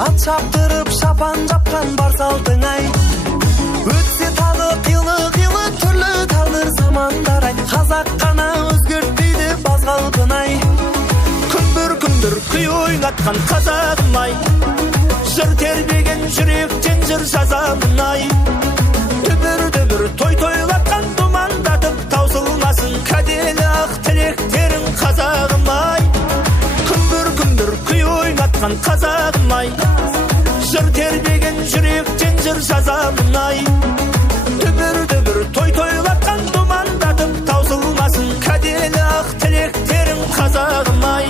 Ат шаптырып шапан жапқан бар салтың ай. Өтсе тағы қилы түрлі тағдыр замандар ай. Қазақ қана өзгертпейді баз қалпын ай. Күндір күй ойнатқан қазағым ай. Жыр тербеген жүректен жыр жазамын ай. Дүбір той тойлатқан думандатып таусылмасын кәделі ақ тілектерің қазағым ай. Күндір күй ойнатқан қазағым ай. Жыр тербеген жүректен жыр жазамын ай. Дүбір той тойлатқан думандатып таусылмасын кәделі ақ тілектерің қазағым ай.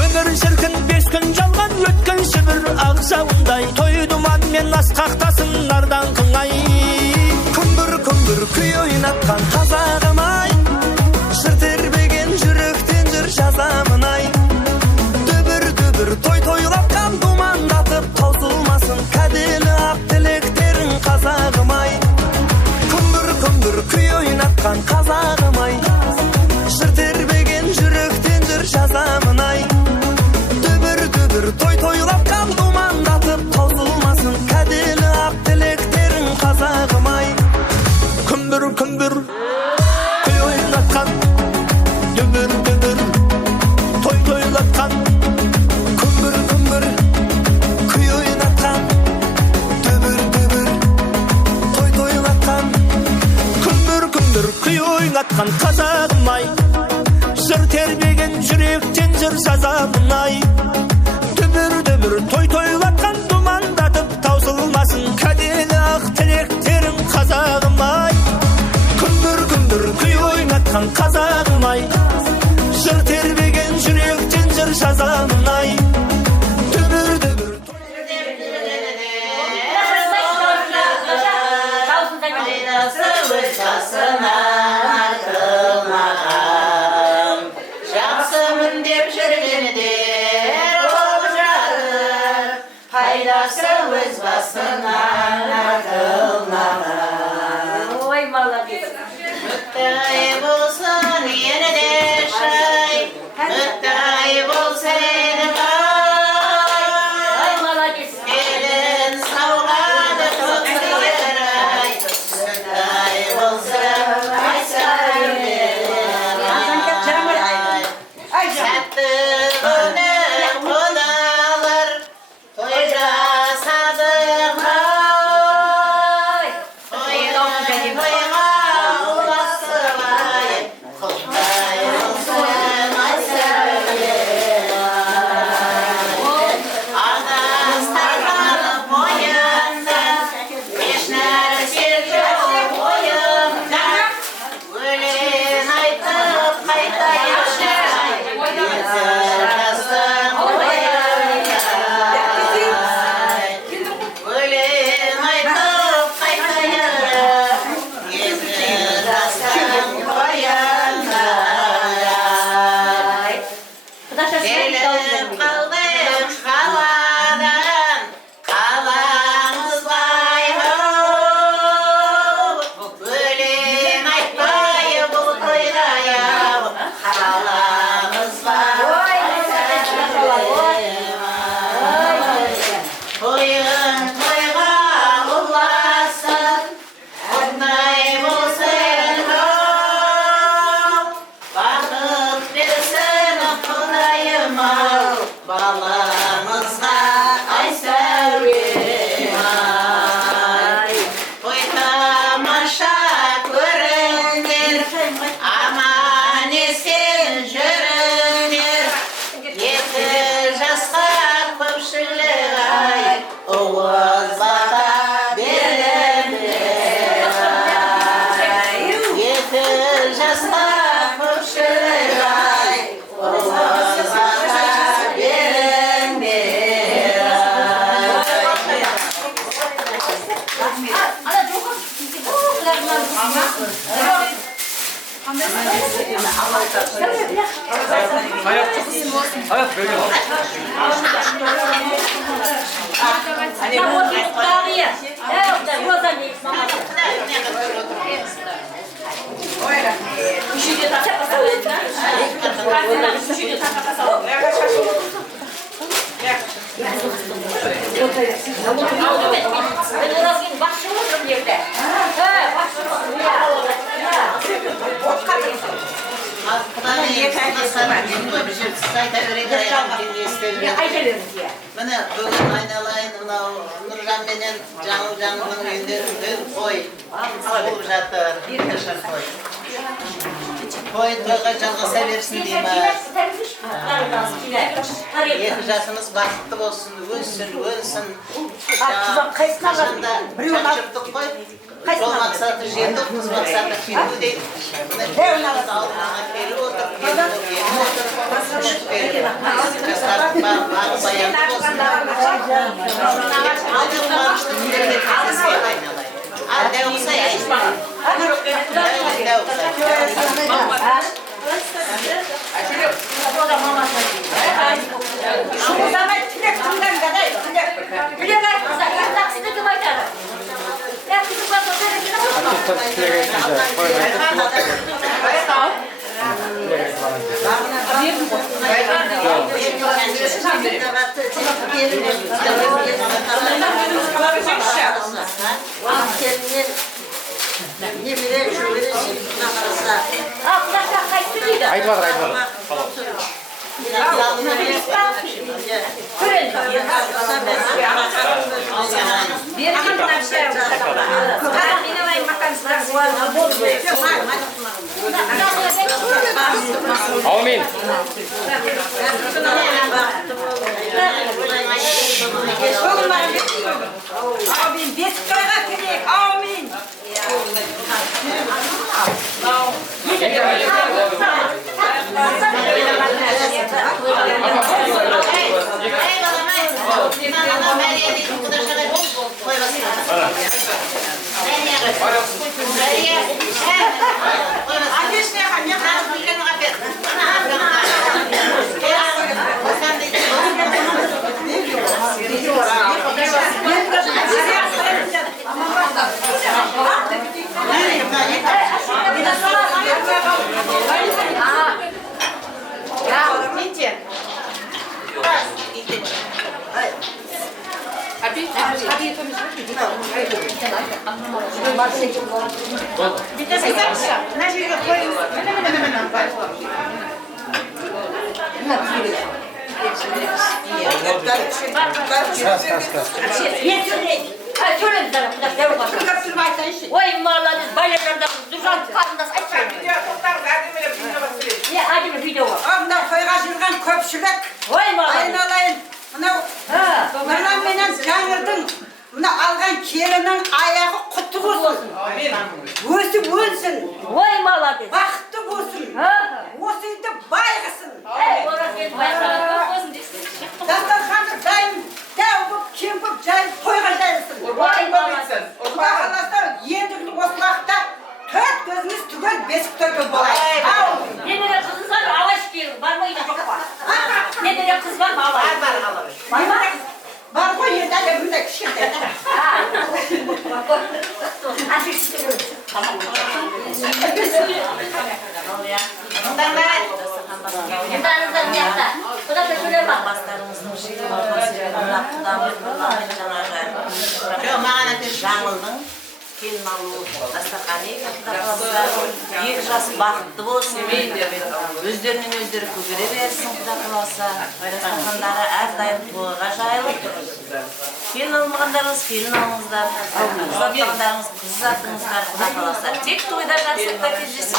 Өмір шіркін 5 күн жалған өткен шүбір ақ жауындай. Той думан мен асқақтасын нардан қыңай. Күндір күй ойнатқан қазағым ай. Жыр тербеген жүректен жыр жазамын ай. Дүбір той тойлатқан думандатып таусылмасын кәделі ақ тілектерің қазағым ай. Күндір күй ойнатқан қазағым ай. Жыр тербеген жүректен жыр жазамын ай. Дүбір той тойлатқан думандатып таусылмасын кәделі ақ тілектерің қазағым ай. Күндір күй ойнатқан. Дүбір той тойлатқан. Күндір күй ойнатқан. Дүбір той тойлатқан. Күндір күй ойнатқан қазағым ай. Жыр тербеген жүректен жыр жазамын ай. Дүбір той тойлатқан думандатып таусылмасын кәделі ақ тілектерің қазағым ай. Күндір күй ойнатқан қазағым ай. Жыр тербеген жүректен жыр жазамын ай. Дүбір Пайдасы өз басынан артылмаған. Ой, молодец. Мүттай болсын ені де шай, мүттай болсын бай. Ой, молодец. Елін сауғады көксер ай, мүттай болсын ай сәулем ай. Сәтті күні құдалар той жасадық ай. Тойға ұласып ай, құттай болсын ай сәулем ай. Адастырған бойында, еш нәрсе жоқ ойымда. Өлең айтып қайтайықшы ай, есі жастың ойында. Өлең айтып қайтайық, есі жастың ойында. Келіп қалдық қаладан, қаламыз бай-ау. Өлең айтпай бұл тойға ау, қаламыз бай-ау. Тойын тойға ұласын, құттай болсын ау. Бақыт берсін құдайым ау, баламызға ай сәулем ай. Той тамаша көріңдер, аман есен жүріңдер. Екі жасқа көпшілік ай, уыз бата беріңдер ай. Екі жасқа көпшілік ай, уыз бата беріңдер ай. Ayak böyle. Mana bugün aynalayın Nurjan menen Жаңыл-Жаңылдың үйünde үлкен қой болып жатыр. Қой тойға жалғаса берсін дейміз. 2 жасымыз бақытты болсын, өссін. Қашанда шақырттық қой. Жол мақсаты жетіп, қыз мақсаты келу дейді. Алдынаға келіп отыр, жастардың бағы баянды болсын. Алдың бағышты күндерге кездеске айналайын. Дәу қысай, дәу қысай. Amin. Amin. Beskara kerek. Amin. Ой, молодец, байларда дұржан қарындас айтшы. Не, әдемі видео. Мына тойға жүрген көпшілік. Ой, молодец. Айналайын. Мынау Нұрлан менен Жаңырдың мына алған келінің аяғы құтты болсын. Өсіп өлсін. Ой, молодец. Бақытты болсын. Осы үйді байғысын. Дастарханы дайын, дәу болып, кем болып, жайып тойға жайылсын. Ой, молодец. Құда қаласа ендігі осы уақытта төрт көзіміз түгел бесік тойға болайық. Немере қызыңыз бар, алаш келin, бар ма үйде жоқ па? Немере қыз бар ма, алаш? Бар ма? Бар ғой енді әлі бұндай кішкентай. Құданыздан не yaptı? Құда сөйле ма? Бастарыңыздың жиылған себебін құдамыз Нұрланмен жаңағы маған әтеш Жаңылдың келін алу дастарханы екі жас бақытты болсын, өздерінен өздері көгере берсін, құда қаласа дастархандары әрдайым тойға жайылып, келін алмағандарыңыз келін алыңыздар, қыз атқандарыңыз қыз атыңыздар, құда қаласа тек тойда жақсылықта кездесін.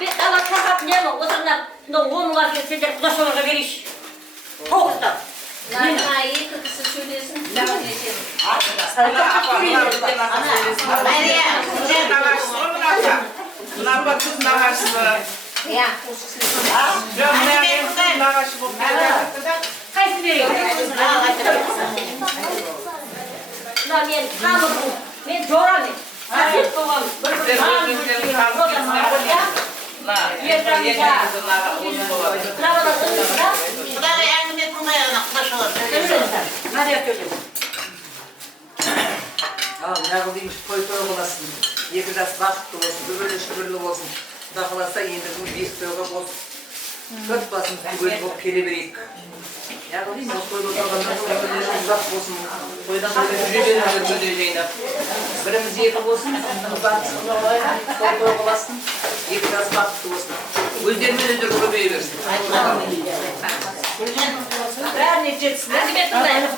Ben daha çakap ne mi? O zaman ne olmalar ki sizler kuda sonra veriş. Toğuzda. Ayı kıkısı söylesin. Kayısı veriyor. Ben tamam. Ben doğramıyorum. Hafif bu. Құдай әңгіме тыңдайына құдашылар. Ал, нағыл дейміз, той боласын. 2 жас бақытты болсын, өбелі шүбірлі болсын. Құда қаласа енді бұл бес тойға болсын. Көп басын түгел болып келе берейік. Нағыл дейміз, осы тойда отырғандар өмірлері ұзақ болсын. Тойдан жүрелері өте жайнап. Біріміз 2 болсын, той боласын. 2 жас бақытты болсын. Өздерімен өздері көбейе берсін. Бәріне жетсін. Әңгіме тыңдайық.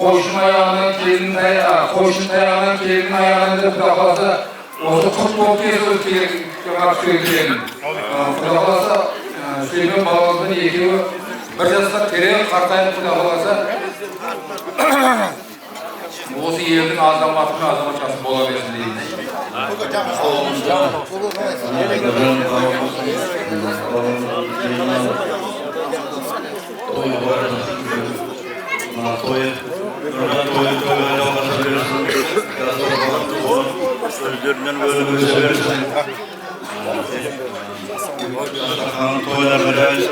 Koşun ayağının kelinin ayağı, koşun ayağının kelinin ayağını da bırakalasa, o futbol piyasası söyleyeceğim. Bırakalasa, Süleyman Bağlı'nın ekibi bir jasda tereğin kartayını bırakalasa, o yerin azamçası olabilirsin deyiniz. Özlerinden bölümünü seversin. Toylar veririz.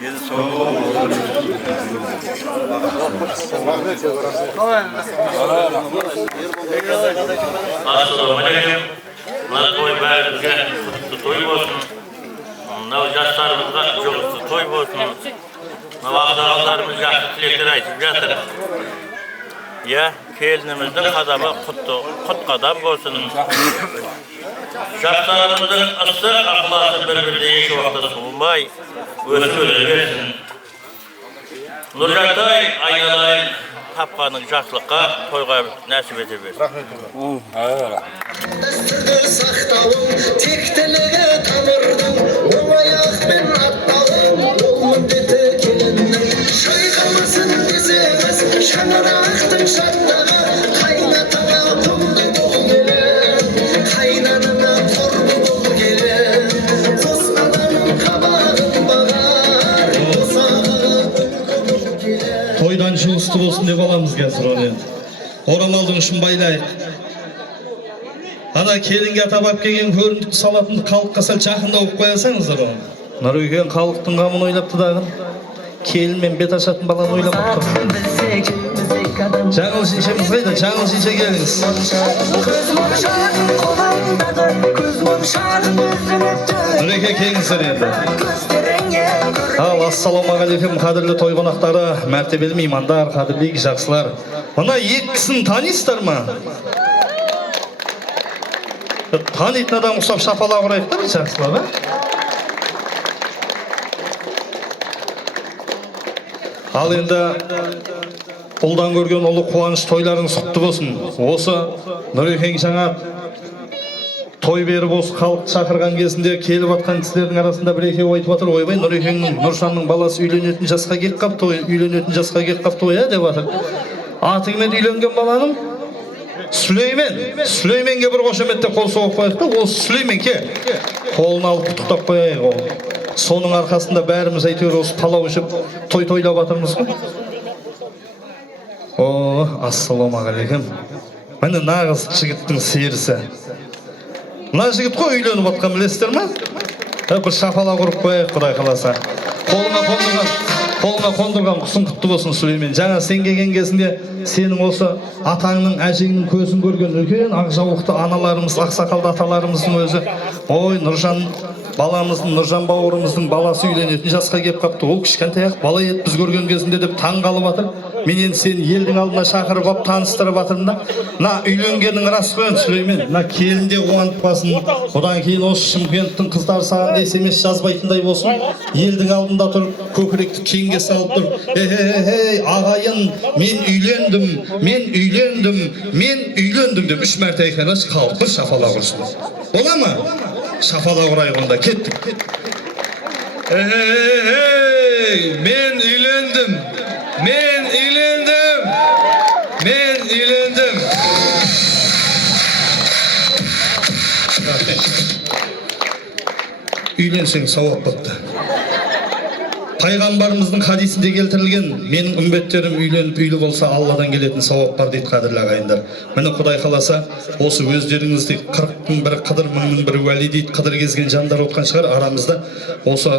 Gezi soğuk olur. Assalamualaikum. Toy bärizge toy bolsun. Naw jaşlarymyzga jogusy toy bolsun. Navaqlarımız yaxşı tilekler aytıp jatır. Ya kelinimizin kadamı kut kadam bolsun. Jaşlarımızın ısı ahlası bir-birine eşi vaqta soğumay, ösü versin. Nurjatay Aynalay tapqanın жақсылыққа тойға нәсіп ете берсін. Дәстүрді сақтауым, тектілігі тамырдың, оң аяқпен аттауым, ол міндеті келіннің. Шайқамасын десеңіз, шаңырақтың шаттағы, қайнатыңа құлды бол келін, қайнаныңа құрбы бол келін. Қос адамның қабағын бағар, қосағы үлгі бол келін. Тойдан жылысты болсын деп аламыз қазір оны. Орамалдың ұшын байлайық. Ана келінге табап келген көріндік салатын халыққа сәл жақында оқып қоясаңыздар оны. Нұрекең халықтың қамын ойлапты дағын. Келін мен бет ашатын баланы ойлап отыр. Жаңыл жиншеміз қайда? Жаңыл жинше келіңіз. Нұреке келіңіздер енді. Ал, ассалаумағалейкум, қадірлі той қонақтары, мәртебелі меймандар, қадірлі жақсылар. Мына екісін танисыздар ма? Танитын адам ұқсап шапалақ ұрайық та бір жақсылар, ба? Ал енді ұлдан көрген ұлы қуаныш тойларыңыз құтты болсын. Осы Нұрекең жаңа той беріп осы халық шақырған кезінде келіп атқан кісілердің арасында бір екеу айтып отыр, ойбай Нұрекеңнің Нұршанның баласы үйленетін жасқа келіп қапты ғой, деп жатыр. Атыңмен үйленген баланың Сүлейменге бір қошеметтеп қол соғып қояйық та, ол Сүлейменге қолын алып құттықтап қояйық ол. Соның арқасында бәріміз әйтеуір осы палау ішіп той тойлап жатырмыз ғой. О, ассалаумағалейкум. Міне нағыз жігіттің серісі. Мына жігіт қой үйленіп отқан білесіздер ма? Бір шапала құрып қояйық, Құдай қаласа. Қолыңа қондырған құсың құтты болсын, Сүлеймен. Жаңа сен келген кезінде сенің осы атаңның, әжеңнің көзін көрген үлкен ақжаулықты аналарымыз, ақсақалды аталарымыздың өзі, ой, Нұржан баламыздың, Нұржан бауырымыздың баласы үйленетін жасқа келіп қапты. Ол кішкентай ақ бала еді біз көрген кезінде деп таң қалып жатыр. Мен енді сені елдің алдына шақырып алып таныстырып жатырмын да. Мына үйленгенің рас қой, Сүлеймен. Мына келін де қуанып қалсын. Одан кейін осы Шымкенттің қыздары саған SMS жазбайтындай болсын. Елдің алдында тұрып, көкіректі кеңге салып тұр. Ей, ағайын, мен үйлендім деп 3 мәрте айқайлашы, халық бір шапалақ ұрсын. Бола ма? Шапалақ ұрайық онда, кеттік. Ей, мен үйлендім. Үйленсең сауап бопты. Пайғамбарымыздың хадисінде келтірілген, менің үмбеттерім үйленіп үйлі болса Алладан келетін сауап бар дейді, қадірлі ағайындар. Міне Құдай қаласа, осы өздеріңізде 40-ның бірі қыдыр, 1000-ның бірі уәли дейді, қыдыр кезген жандар отқан шығар арамызда. Осы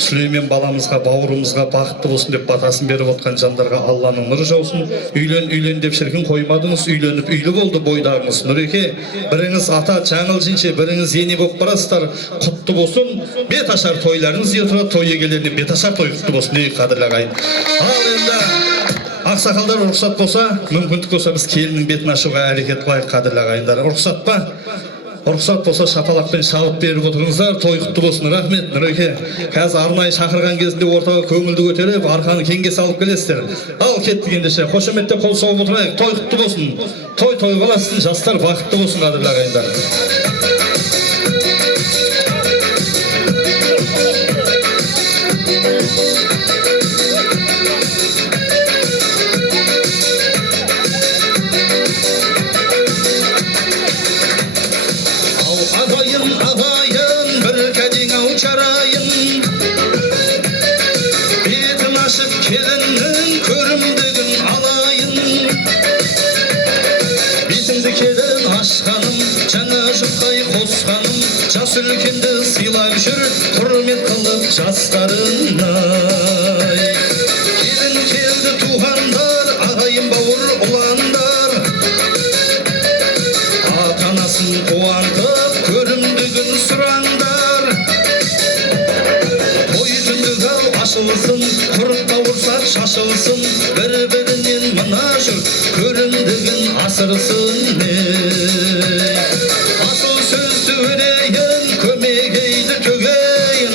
Сүлеймен баламызға, бауырымызға бақытты болсын деп батасын беріп отқан жандарға Алланың нұры жаусын. Үйлен деп шіркін қоймадыңыз, үйленіп үйлі болды бойдағыңыз. Нұреке, біріңіз ата жаңыл жинше, біріңіз ене болып барасыздар. Құтты болсын. Бет ашар тойларыңыз ертіра, той егелеріне бет ашар той құтты болсын дейік, қадірлі ағайын. Ал енді ақсақалдар рұқсат болса, мүмкіндік болса біз келіннің бетін ашуға әрекет қылайық, қадірлі ағайындар. Рұқсат па? Рұқсат болса шапалақпен шалып беріп отырыңыздар, той құтты болсын. Рахмет, Нұреке. Қазір арнайы шақырған кезінде ортаға көңілді көтеріп, арқаны кеңге салып келесіздер. Ал кеттік ендеше, қошеметте қол соғып отырайық, той құтты болсын. Той қаласын, жастар бақытты болсын, қадірлі ағайындар. Ағайын, бір кәдең ау жарайын, бетін ашып келіннің көрімдігін алайын. Бетімді келін ашқаным, жаңа жұқай қосқаным, жас үлкенді сыйлап жүр, құрмет қылып жастарына. Келін келді туғандар, ағайын бауыр ұландар, ата-анасын қуантып, көрімдігін сұраңдар. Той түндік ау ашылсын, құрыққа ұрсақ шашылсын, бір-бірінен мына жүр, көрімдігін асырсын. Асыл сөзді өрейін, көмегейді төгейін,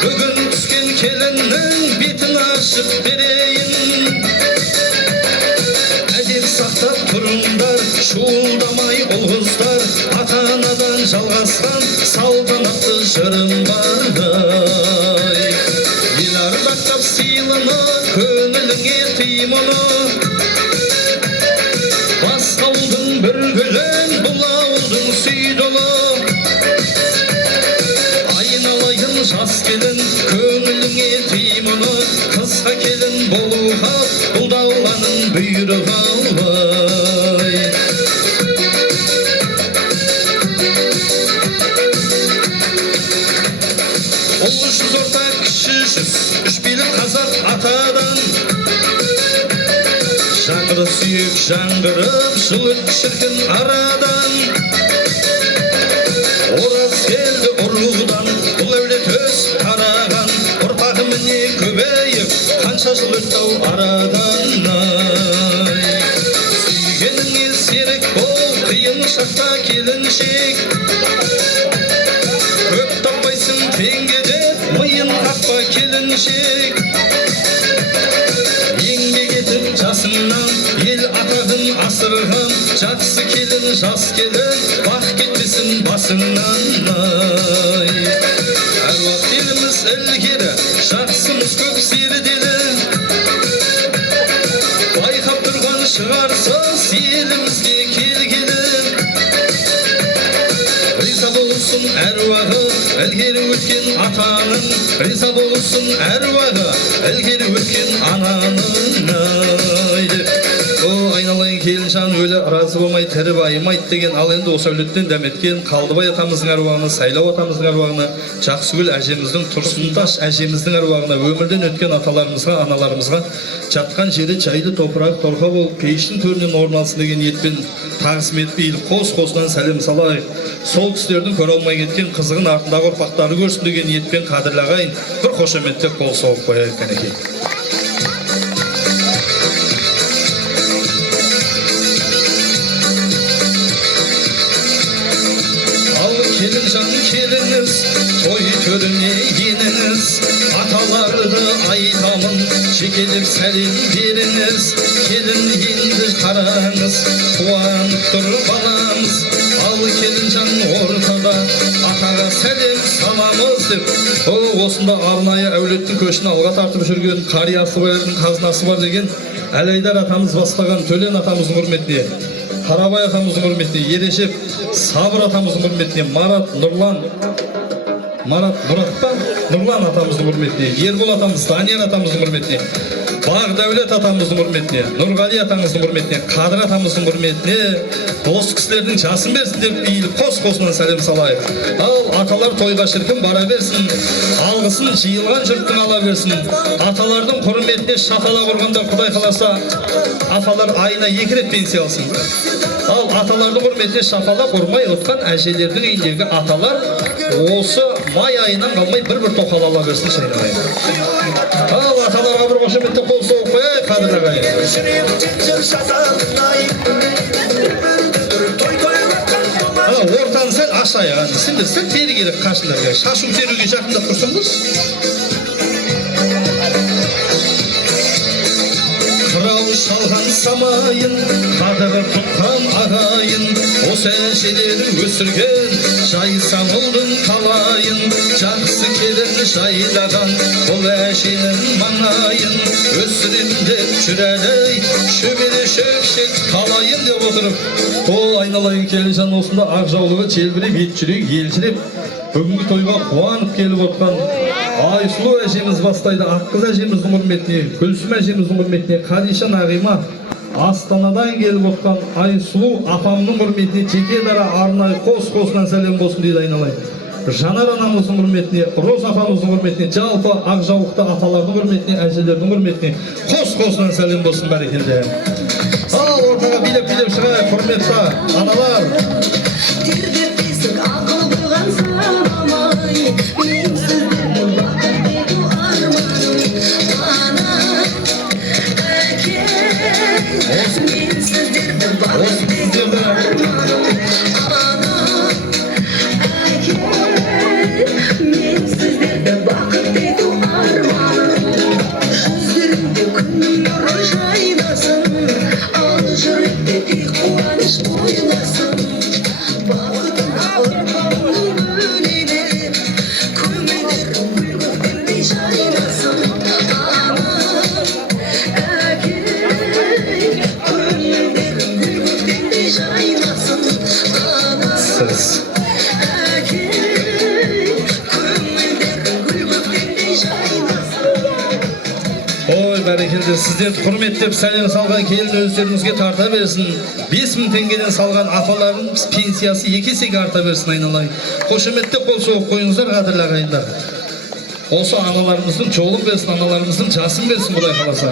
бүгін түскен келіннің бетін ашып берейін. Әдеп сақтап тұрыңдар, шуылдамай ұл-қыздар, ата-анадан жалғасқан салтанатты жырым бар. Ел ардақтап сыйлыны, көңіліңе тыймыны, басқа ауылдың бір гүлін, бұл ауылдың сүйділі. Айналайын жас келін, көңіліңе тыймыны, қызға келін болуға, бұл да Алланың бұйрығы. Ұлы жүз орта кіші жүз, үш билік қазақ атадан, жаңғыры сүйек жаңғырып, жыл өтті шіркін арадан. Ораз келді ұрудан, бұл әулет өз тараған, ұрпағы міне көбейіп, қанша жыл өтті ау арадан. Сүйгеніңе серік бол, қиын шақта келіншек, көп таппайсың теңгеде, миын қақпа келіншек. Еңбек етіп жасыңнан, ел атағын асырған, жақсы келін, жас келін, бақ кетпесін басыңнан. Әруақ еліміз ілгері, жақсымыз көп зерделі, байқап тұрған шығарсыз елімізге келгелі. Риза болсын әруағы, ілгері өткен атаның, риза болсын әруағы, ілгері өткен ананың. жаны өлі разы болмай тірі байымайды деген ал енді осы әулеттен дәметкен Қалдыбай атамыздың әруағына, Сайлау атамыздың әруағына, Жақсыгүл әжеміздің, Тұрсынташ әжеміздің әруағына, өмірден өткен аталарымызға, аналарымызға жатқан жері жайлы топырақ торқа болып пештің төрінен орын алсын деген ниетпен тағзым етпей қос-қосынан сәлем салайық. Сол кісілердің көре алмай кеткен қызығын артындағы ұрпақтары көрсін деген ниетпен қадірлі ағайын бір қошеметтеп қол соғып қояйық кәнекей. Келін жаным келіңіз, той төріне еніңіз, аталарды айтамын, жекелеп сәлем беріңіз. Келін енді қараңыз, қуанып тұр баламыз, ал келін жаным ортада, атаға сәлем саламыз деп. Осында арнайы әулеттің көшін алға тартып жүрген қариясы бардың қазынасы бар деген Әлайдар атамыз бастаған Төлен атамыздың құрметіне, Қарабай атамыздың құрметіне, Ерешев Сабыр атамыздың құрметіне, Нұрлан атамыздың құрметіне, Ербол атамыз, Данияр атамыздың құрметіне, Бақ-Дәулет атамыздың құрметіне, Нұрғали атамыздың құрметіне, Қадыр атамыздың құрметіне, осы кісілердің жасын берсін деп иіліп қос-қосынан сәлем салайық. Ал аталар тойға шіркін бара берсін, алғысын жиылған жұрттың ала берсін. Аталардың құрметіне шатала құрғанда Құдай қаласа, аталар айына 2 рет пенсия алсын. Ал аталардың құрметіне шапала құрмай отқан әжелердің үйіндегі аталар осы май айынан қалмай бір тоқал ала берсін шайнағайын. Ал аталарға бір қошеметті қол соғып қояйық қадірлі ағайын. Ортаны сәл ашайық, сендер сәл бері керек қашындарға, шашу теруге жақындап тұрсыңыз. Қырау шалған самайын, қадыры тұтқан ағайын, осы әжелері өсірген жайсаң ұлдың қалайын. Жақсы келін жайлаған бұл әженің маңайын, өсірем деп жүрәлей шөбере шөкшек қалайын деп отырып. Айналайын келжан осында ақ жаулығы желбіреп, ет жүрек елжіреп, бүгінгі тойға қуанып келіп отқан Айсұлу әжеміз бастайды. Аққыз әжеміздің құрметіне, Гүлсім әжеміздің құрметіне, Қадиша Нағима Астанадан келіп отқан Айсұлу апамның құрметіне жеке дара арнайы қос-қосынан сәлем болсын дейді айналайын. Жанар анамыздың құрметіне, Роз апамыздың құрметіне, жалпы ақ жаулықты аталардың құрметіне, әжелердің құрметіне қос-қосынан сәлем болсын бәрекелді. Ал ортаға билеп шығайық құрметті аналар. Сіздерді құрметтеп сәлем салған келін өздеріңізге тарта берсін. 5000 теңгеден салған апалардың пенсиясы 2 есеге арта берсін айналайын. Қошеметтеп қол соғып қойыңыздар қадірлі ағайындар. Осы аналарымыздың жолын берсін, аналарымыздың жасын берсін Құдай қаласа.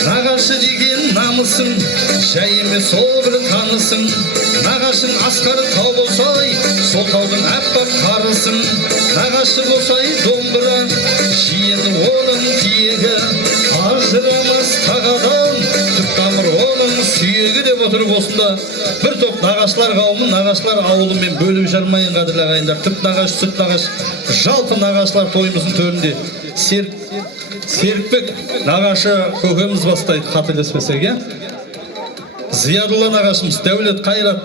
Нағашы деген намысың, жай емес сол бір танысың. Нағашың асқары тау болсай, сол таудың аппақ қарысың. Нағашы болсай домбыра, жиені оның тиегі, ажырамас тағадан, түп тамыр оның сүйегі деп отырып осында бір топ нағашылар қауымын, нағашылар ауылымен бөліп жармайын қадірлі ағайындар. Түп нағаш, сүт нағаш, жалпы нағашылар тойымыздың төрінде. Серікбек нағашы көкеміз бастайды, қателеспесек, иә? Зиядулла нағашымыз, Дәулет Қайрат.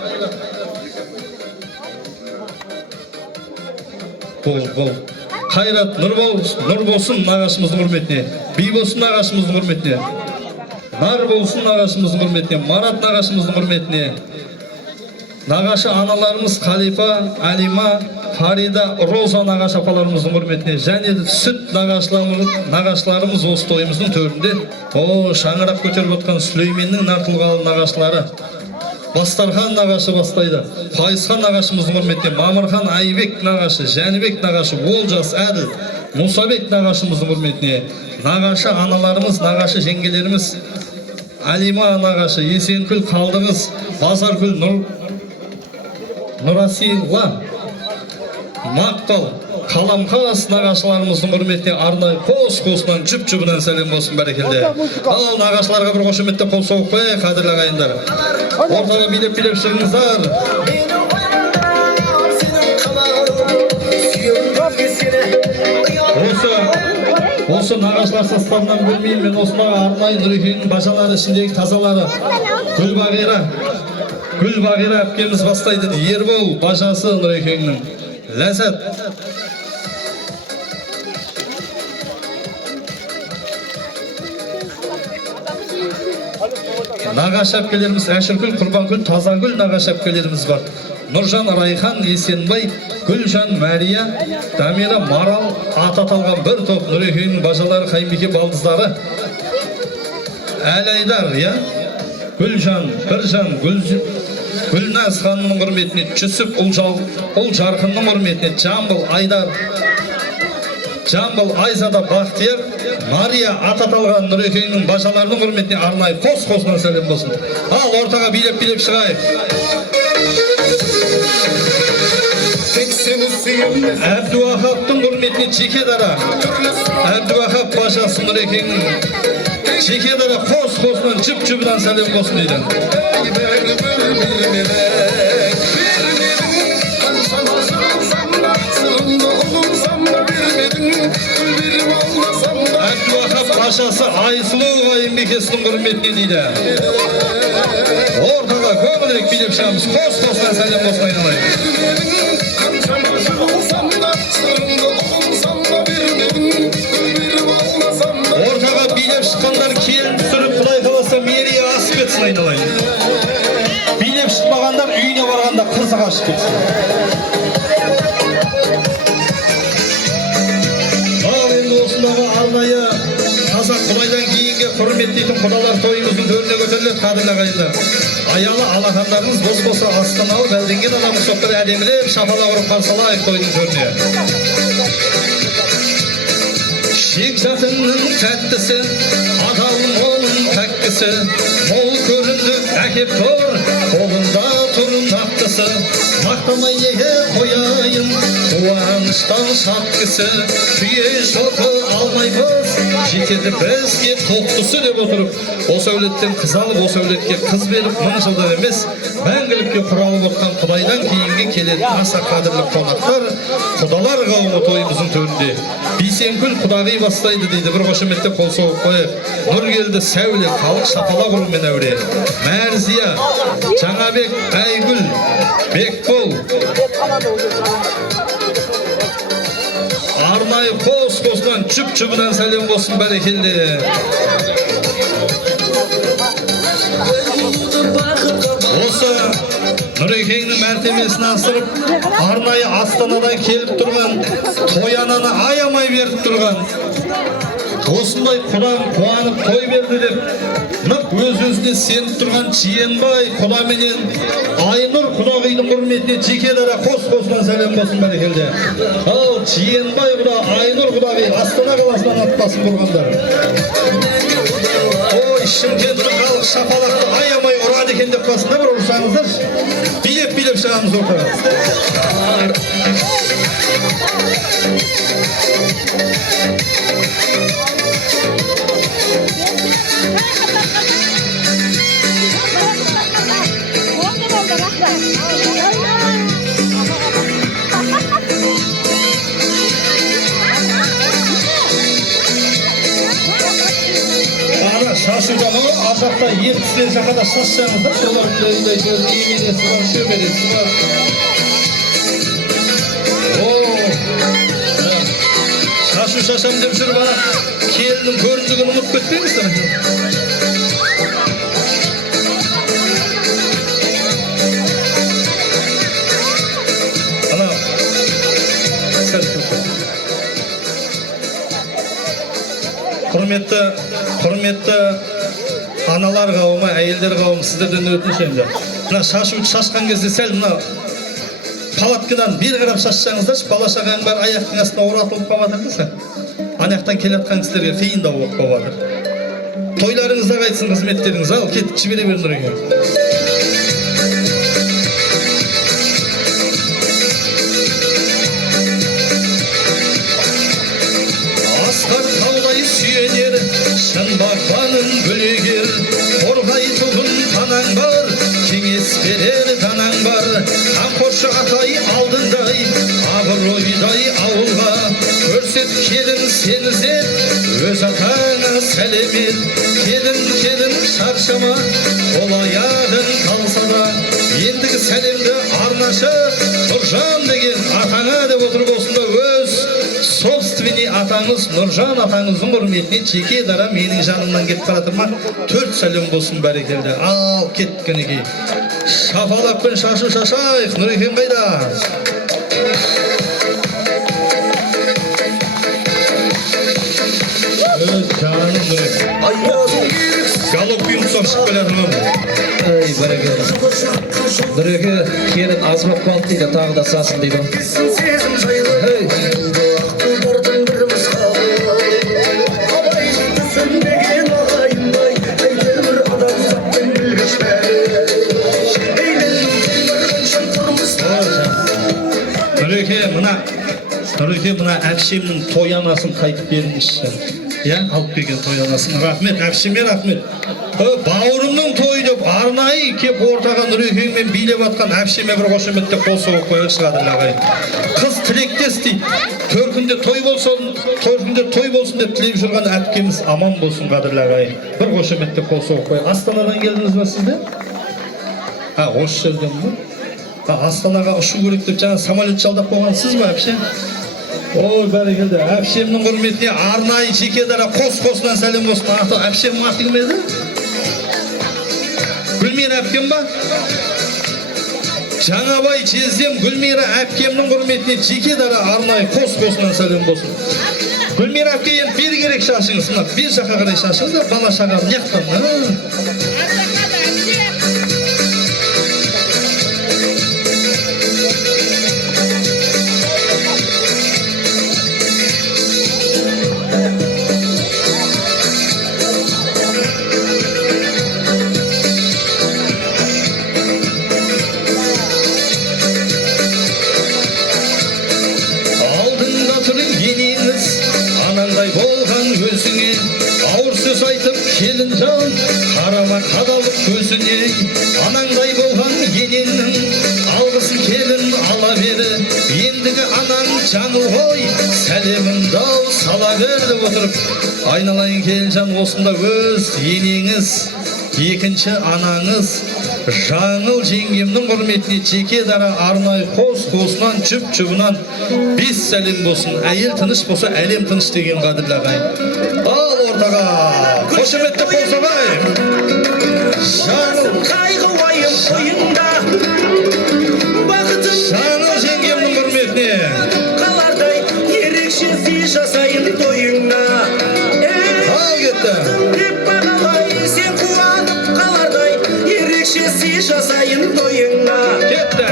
Қайрат Нұрболсын нағашымыздың құрметіне, Бейболсын нағашымыздың құрметіне, Нар болсын нағашымыздың құрметіне, Марат нағашымыздың құрметіне, Nagaşı analarımız Kalifa, Alima, Farida, Roza nagaşı apalarımızın hürmetine және süt nagaşlarımız осы toyumuzun төрінде o шаңырақ көтеріп отқан Сүлейменнің нартылғалы нағашылары Бастархан нағашы бастайды. Пайызхан нағашымыздың hürmetine Мамырхан Айбек нағашы, Жәнібек нағашы, Олжас, Әділ, Мұсабек нағашымыздың hürmetine нағашы аналарымыз, нағашы жеңгелеріміз Алима нағашы, Есенкүл Қалдыңыз, Базаркүл Нұрасилла, Мақтал, Қаламқас нағашыларымыздың hürmetine арнайы қос-қосынан жұп-жұбынан сәлем болсын бәрекелді. Ал нағашыларға бір қошеметте қол соғып қойайық, қадірлі ағайындар. Ортаға билеп-билеп шығыңыздар. Осы нағашылар составынан бөлмеймін, мен осындағы арнайы Нұрекеңнің бажалары ішіндегі тазалары Гүлбағира әпкеміз бастайды. Ербол бажасы Нұрекеңнің. Ләззат. Нағашы әпкелеріміз Әшіркүл, Құрбанкүл, Тазагүл нағашы әпкелеріміз бар. Нұржан, Райхан, Есенбай, Гүлжан, Мәрия, Дамира, Марал, аты аталған бір топ Нұрекеңнің бажалары, Қайынбике балдыздары. Әлайдар, Гүлжан, Біржан, Гүлназ ханымның hürmetine Жүсіп ұл жарқынның hürmetine Жамбыл, Айдар, Жамбыл, Айзада, Бақтияр, Мария ататалған Нұрекеңнің бажаларының hürmetine арнайы қос-қосынан сәлем болсын. Ал ортаға билеп-билеп шығайық. Әбдуахаптың hürmetine жеке дара. Әбдуахап бажасы Нұрекеңнің жеке дара қос-қосынан жұп-жұбынан сәлем болсын дейді. Әбдуахап бажасы Айсұлу Айымбекесінің hürmetine дейді. Ортаға көбірек билеп шығамыз. Қос-қосынан сәлем болсын айналайын. Ортаға билеп шыққандар келін түсіріп Құдай қаласа мерейі асып етсін айналайын. Билеп шықпағандар үйіне барғанда қызыға ашып кетсін. Ал енді осындағы арнайы қазақ Құдайдан кейінге құрметтейтін құдалар тойымыздың төріне көтеріледі, қадірлі ағайындар. Аялы алақандарымыз бос-боса астан алып, әлденген адамыз соқтары әдемілеп шапалақ ұрып қарсалайық тойдың төріне. Шекжатының тәттісі, адал молын тәттісі, мол көрінді әкеп тұр, қолында тұрын тақтысы. Мақтамай неге қояйын, қуаныштан шат кісі, түйе жылқы алмаймыз, жетеді бізге тоқтысы деп отырып, осы әулеттен қыз алып, осы әулетке қыз беріп, мың жылдар емес, мәңгілікке құралып отқан Құдайдан кейінге келетін аса қадірлі қонақтар, құдалар қауымы тойымыздың төрінде. Бейсенкүл құдағи бастайды дейді, бір қошеметте қол соғып қойып. Нұргелді Сәуле, халық шапалақ ұрумен әуре. Мәрзия, Жаңабек, Айгүл, Бекбол. Арнайы қос-қосынан жұп-жұбынан сәлем болсын бәрекелді. Осы Нұрекеңнің мәртебесін асырып, арнайы Астанадан келіп тұрған, тоянаны аямай беріп тұрған, осындай құдам қуанып той берді деп, нық өз-өзіне сеніп тұрған Жиенбай құдаменен Айнұр құдағидың hürmetine жеке дара қос-қосынан сәлем болсын бәрекелді. Ал Жиенбай құда, Айнұр құдағи Астана қаласынан атпасын бұрғандар. Ой, Шымкенттің халық шапалақты аямай ұрады екен деп басында бір ұрсаңыздар, билеп-билеп шығамыз ортаға. Шашуда мұны, ашақта ертістер жақада шашсаңыздар, олар білейді, кименесі бар, шөбересі бар. Шашу шашам деп жүріп ана келінің көріндігін ұмытып кетпеңіздер. құрметті аналар қауымы, әйелдер қауымы, сіздерден өтініш енді. Мына шашқан кезде сәл мына палаткадан бері қарап шашсаңыздаршы, бала шағаң бар аяқтың астына оратылып қалып жатыр. Аяқтан келатқан кісілерге қиындау болып қалып жатыр. Тойларыңызда қайтсын қызметтеріңіз, ал кетіп жібере бер Нұрекең. Асқар таудай сүйенер, шын бақпанын бүлегер, қорғайтұғын танаң бар, кеңес берер танаң бар. Қамқоршы атай алдындай, абыройдай ауылға, көрсет келін сен іздеп, өз атаңа сәлемет. Келін шаршама, қол аяғын қалса да, ендігі сәлемді арнашы Нұржан деген атаңа деп отырып осында өз собственный атаңыз Нұржан атаңыздың құрметіне жеке дара менің жанымнан кетіп бара тұрма 4 сәлем болсын бәрекелді. Ал кеткенеге шапалақпен шашу шашайық. Нұрекең қайда? Жаным Нұрекең. Галоппен ұқсап шығып келатырмын. Ай, бәрекелді. Нұреке келін азмап қалды дейді, тағы да сасын дейді. Нұреке мына әпшемнің той анасын қайтып беріңізші. Алып келген той анасын. Рахмет, әпшеме рахмет. Бауырымның тойы деп арнайы кеп ортаға Нұрекеңмен билеп атқан әпшеме бір қошеметте қол соғып қойып шығады ағайын. Қыз тілектес дейді. Төркінде той болсын деп тілеп жүрген әпкеміз аман болсын қадірлі ағайын. Bir қошеметте қол соғып қойып. Астанадан келдіңіз бе сіздер? Осы жерден бе? Астанаға ұшу керек деп жаңа самолет жалдап қойған сіз ба әпше? Ой, бәрекелді. Әпшемнің құрметіне арнайы жеке дара қос-қосынан сәлем болсын. Әпшемнің аты кім еді? Гүлмира әпкем ба? Жаңабай жездем Гүлмира әпкемнің құрметіне жеке дара арнайы қос-қосынан сәлем болсын. Гүлмира әпке енді бері керек шашыңыз. Bir жаққа қарай шашыңыз да бала шағам неқтан. Келінжан қарама қадалып көзіне, анаңдай болған енеңнің алғысын келін ала бері. Ендігі анаң жаңыл ғой, сәлемімді ал сала берді отырып. Айналайын Келінжан, осында өз енеңіз, екінші анаңыз Жаңыл жеңгемнің құрметіне жеке дара арнайы қос-қосынан, жұп-жұбынан 5 сәлем болсын. Әйел тыныш болса, әлем тыныш деген қадірлі ағайын. Ал ортаға қошеметті қол соғайық. Жаңыл қайғы уайым тойында, Жаңыл жеңгемнің құрметіне қалардай ерекше сый жасайын тойыңда. Ал кетті. Сен қуанып қалардай ерекше сый жасайын тойыңда. Кетті.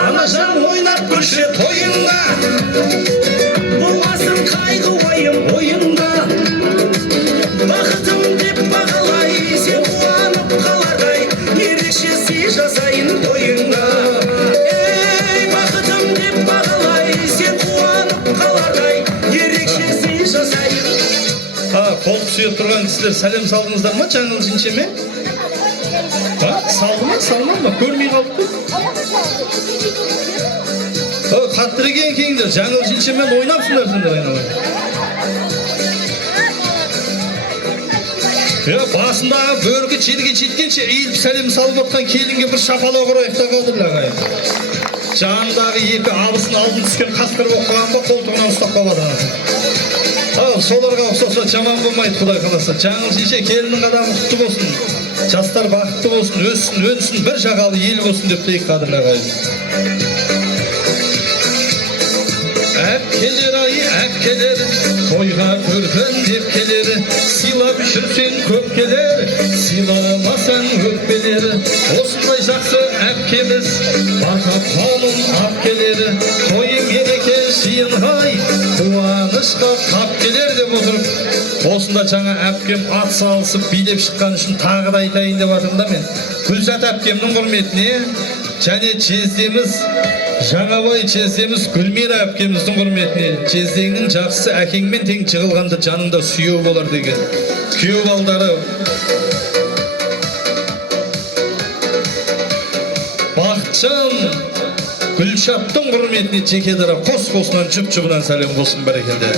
Анажан ойнап күлші тойыңда, болмасын қайғы уайым ойында. Бақытым деп бағалай, сен қуанып қалардай ерекше сый жасайын тойыңда. Ей, бақытым деп бағалай, сен қуанып қалардай ерекше сый жасайын. Қол сүйіп тұрған кісілер сәлем салдыңыздар ма Жаңыл жеңшеме? Салды ма? Көрмей қалды. Қаттыреген кеңдер, Жаңыл жеңшемен ойнапсыңдар сендер айналайын. Басындағы бөркі жерге жеткенше иіліп сәлем салып отқан келінге бір шапалақ ұрайық та қадірлі ағайын. Жанындағы екі абысын алдын түскен қасқыр оқыған ба қолтығынан ұстап қалады. Соларға ұқсаса жаман болмайды Құдай қаласа. Жаңыл жеңше келіннің қадамы құтты болсын. Жастар бақытты болсын, өссін, өнсін, бір жағалы ел болсын деп тілейік қадірлі ағайын. әпкелер ай әпкелер, тойға көрген депкелер, сыйлап жүрсең көпкелер, сыйламасаң өкпелер. Осындай жақсы әпкеміз, батап ханым апкелер, тойы мереке жиынғай, қуанышқа тап келер деп отырып, осында жаңа әпкем ат салысып билеп шыққан үшін тағы да айтайын деп жатырмын да мен. Гүлзат әпкемнің құрметіне және жездеміз Жаңабай жездеміз Гүлмира әпкеміздің құрметіне, жездеңнің жақсы әкеңмен тең жығылғанда жаныңда сүйеу болар деген күйеу балдары Бақытжан Гүлшаттың құрметіне жеке дара қос-қосынан жұп-жұбынан сәлем болсын, бәрекелді.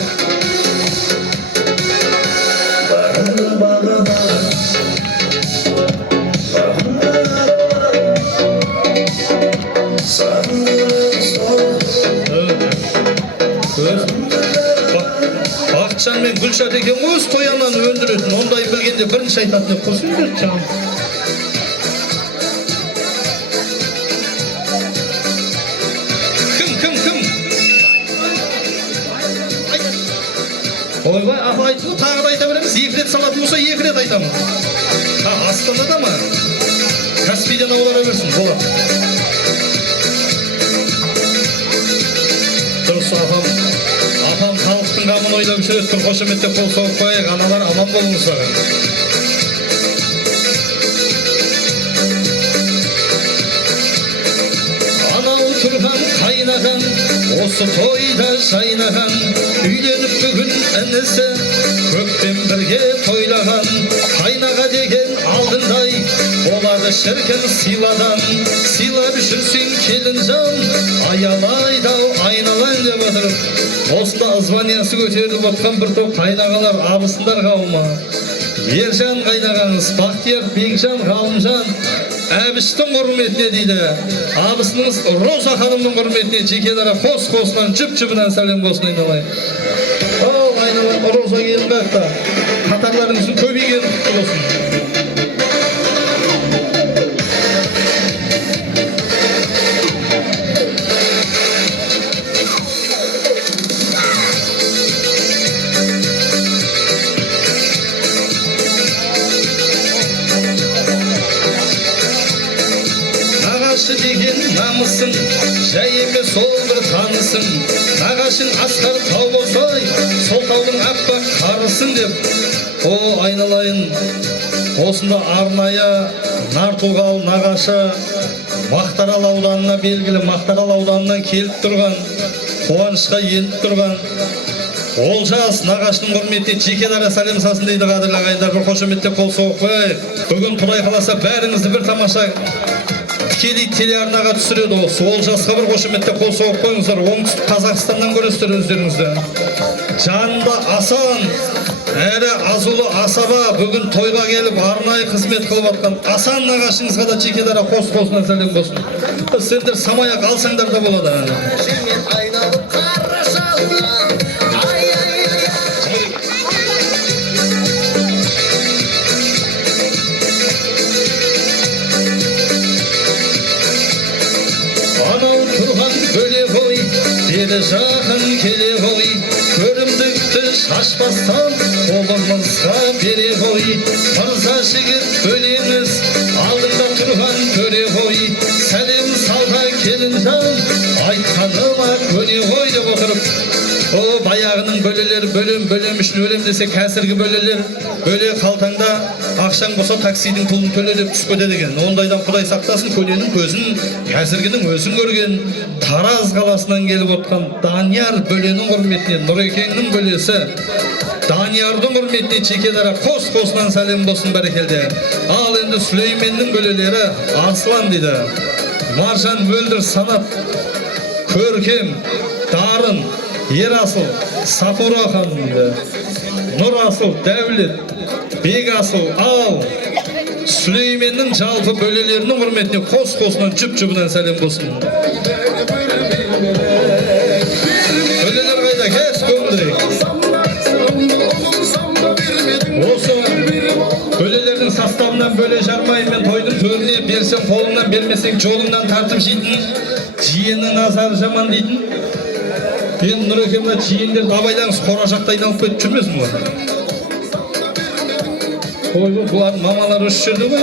Бақытжан мен Гүлшат екен өз тоянан өндіретін, ондай білгенде бірінші айтатын құрсын жүрді жаңым. Кім? Ойбай, апа айтты, тағы да айта береміз, 2 рет салатын болса 2 рет айтамын. Астанада ма? Каспийден аулара берсін, болады. Дұрыс апам халықтың қамын ойлап жүретін, қошеметтеп қол соғып қойайық, аналар аман болыңыздар. Анау тұрған қайнаған, осы тойда жайнаған, үйленіп бүгін інісі, көппен бірге тойлаған, қайнаға деген алдындай, болады шіркін сыйладан, сыйлап жүрсең келін жан, аялайдау айналайын деп отырып, осында званиясы көтеріліп отқан бір топ қайнағалар, абысындар қауымы, Ержан қайнағаңыз, Бақтияр Бекжан Ғалымжан, Әбіштің құрметіне дейді, абысыныңыз Роза ханымның құрметіне жеке дара қос-қосынан жұп-жұбынан сәлем болсын, айналайын. Ал айналайын, Роза келін қақта, қатарларыңыздың көбейген құтты болсын. Нағашы деген намысың, жай емес сол бір танысың, нағашың асқар тау болсай, сол таудың аппақ қарысың деп. О, айналайын, осында арнайы Нартуғал нағашы Мақтарал ауданына белгілі, Мақтарал ауданынан келіп тұрған, қуанышқа еніп тұрған Олжас нағашының құрметіне жеке дара сәлем салсын дейді қадірлі ағайындар. Бір қошеметтеп қол соғып қойайық. Бүгін Құдай қаласа бәріңізді бір тамаша тікелей телеарнаға түсіреді осы. Олжасқа бір қошеметтеп қол соғып қойыңыздар. Оңтүстік Қазақстаннан көресіздер өздеріңізді. Жанында асан, әрі азулы асаба бүгін тойға келіп арнайы қызмет қылып атқан асан нағашыңызға да жеке дара қос-қосынан сәлем болсын. Сендер самаяқ алсаңдар да болады. Бері жақын келе ғой, көрімдікті шашпастан қолымызға бере ғой. Мырза жігіт бөлеміз, алдында тұрған көре ғой. Сәлем салға келін жан, айтқаныма көне ғой деп отырып. О, баяғының бөлелер, бөлем үшін өлем десе, кәсіргі бөлелер, бөле қалтаңда ақшаң болса таксидің пұлын төле деп түс көте деген. Ондайдан Құдай сақтасын, көненің көзін, кәсіргінің өзін көрген, Тараз қаласынан келіп отқан Данияр бөленің құрметіне, Нұрекеңнің бөлесі, Даниярдың құрметіне жеке дара қос-қосынан сәлем болсын, бәрекелді. Ал енді Сүлейменнің бөлелері Арслан дейді, Маржан Мөлдір Санат, Көркем, Дарын, Ерасыл, Сапура ханым дейді, Нұрасыл, Дәулет, Бегасыл, ал Сүлейменнің жалпы бөлелерінің құрметіне қос-қосынан жұп-жұбынан сәлем болсын. Бөлелер қайда, кәс көңілдірек. Осы бөлелердің составынан бөле жармайын, мен тойдың төріне берсең қолыңнан, бермесең жолыңнан тартып жейтін, жиені назары жаман дейтін. Енді Нұрекемді жиендерді абайлаңыз қора жақта айналып кетіп жүрмесін ғой? Ойбай, бұлардың мамалары осы жерде ғой.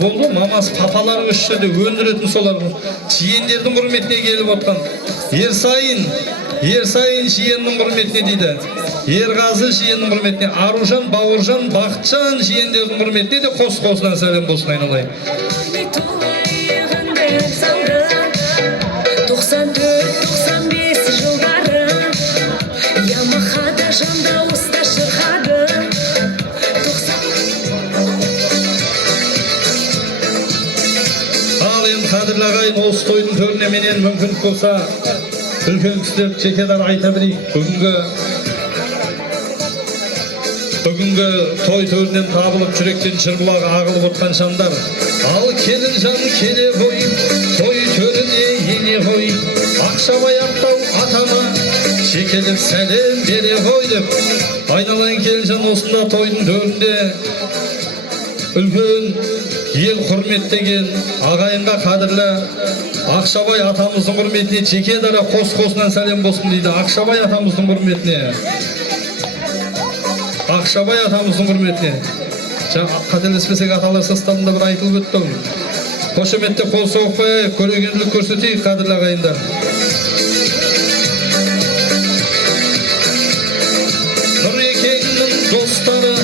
Болды, мамасы, папалары осы жерде өндіретін солар. Жиендердің құрметіне келіп отқан. Ерсайын жиеннің құрметіне дейді. Ерғазы жиеннің құрметіне, Аружан, Бауыржан, Бақытжан жиендердің құрметіне де қос-қосынан сәлем болсын айналайын. 94-95 жылдары Ямахада жанда уста шырғады. Ал енді қадірлі ағайын, осы тойдың төріне менен мүмкіндік болса үлкен кісілер жекедар айта білейік. Бүгінгі той төрінен табылып жүректен жырбұлағы ағылып отқан жандар. Ал келін жан келе ғой, той төріне ене ғой, Ақшабай аттау атама жекелеп сәлем бере ғой деп. Айналайын келін жан осында тойдың төрінде үлкен ел құрметтеген ағайынға қадірлі Ақшабай атамыздың құрметіне жеке дара қос-қосынан сәлем болсын дейді. Ақшабай атамыздың құрметіне. Ақшабай атамыздың құрметіне. Қателеспесек аталар составында бір айтылып өтті. Қошеметте қол соғып, көрегенділік көрсетейік қадірлі ағайындар. Нұрекеңнің достары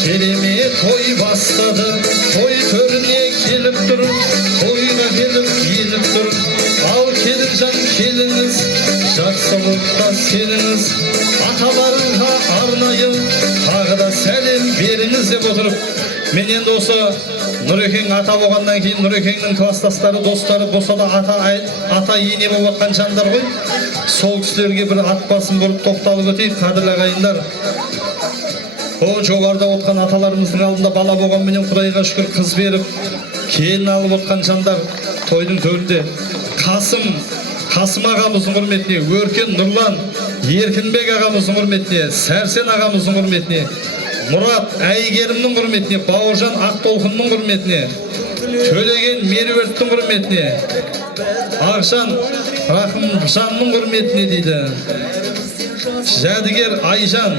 керемет той бастады. Той төріне келіп тұр, тойға келіп еніп тұр. Ал келінжан келіңіз, жақсылықта сеніңіз. Аталарыңға арнайы тағы да сәлем беріңіз деп отырып, мен енді осы Нұрекең ата болғаннан кейін Нұрекеңнің кластастары, достары болса да ата ене болып отқан жандар ғой. Сол кісілерге бір ат басын бұрып тоқталып өтейік қадірлі ағайындар. О, жоғарыда отқан аталарымыздың алдында бала болған менен Құдайға шүкір қыз беріп, келін алып отқан жандар тойдың төрінде. Қасым ағамыздың құрметіне, Өркен Нұрлан, Еркінбек ағамыздың құрметіне, Сәрсен ағамыздың құрметіне, Мұрат Әйгерімнің құрметіне, Бауыржан Ақтолқынның құрметіне, Төлеген Меруерттің құрметіне, Ақжан Рахымжанның құрметіне дейді. Жәдігер Айжан,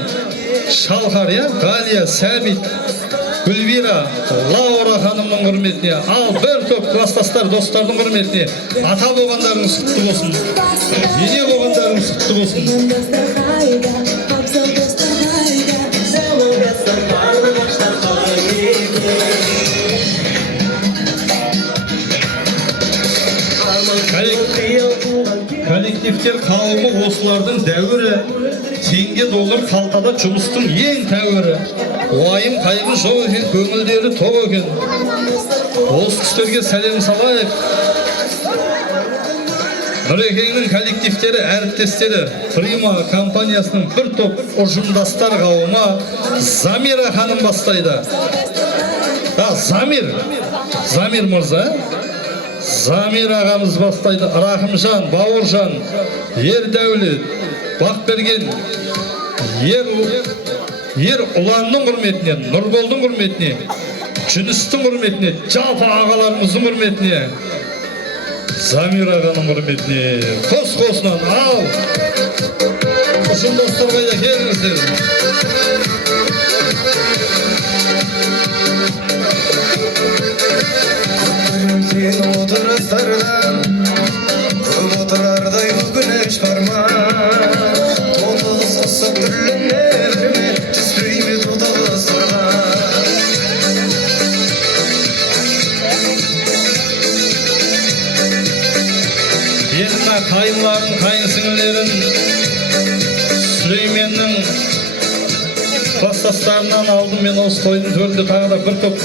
Шалқар, Ғалия, Сәбит, Гүлвира, Лаура ханымның құрметіне, ал бір топ кластастар достардың құрметіне, ата болғандарыңыз құтты болсын, ене болғандарыңыз құтты болсын. Коллективтер қауымы осылардың дәуірі, теңге доллар қалтада жұмыстың ең тәуірі. Уайым қайғы жоқ екен, көңілдері тоқ екен. Осы кісілерге сәлем салайық. Нұрекеңнің коллективтері, әріптестері, Прима компаниясының бір топ ұжымдастар қауымы Замира ханым бастайды. Замир мырза, Замир ағамыз бастайды. Рахымжан, Бауыржан, Ердәулет, Бақберген, Ер ұланның құрметіне, Нұрболдың құрметіне, Жүністің құрметіне, жалпы ағаларымыздың құрметіне, Замир ағаның құрметіне, қос-қосынан ал. Ұжымдастар қайда келіңіздер. Сен отырыстардан көп отырардай өкініш бар ма? Толығыз қосып түрліне берме, түспей ме тұтығыстарға? Енді қайынларын, қайынсіңілерін Сүлейменнің кластастарынан алдым. Мен осы тойдың төрінде тағы да бір топ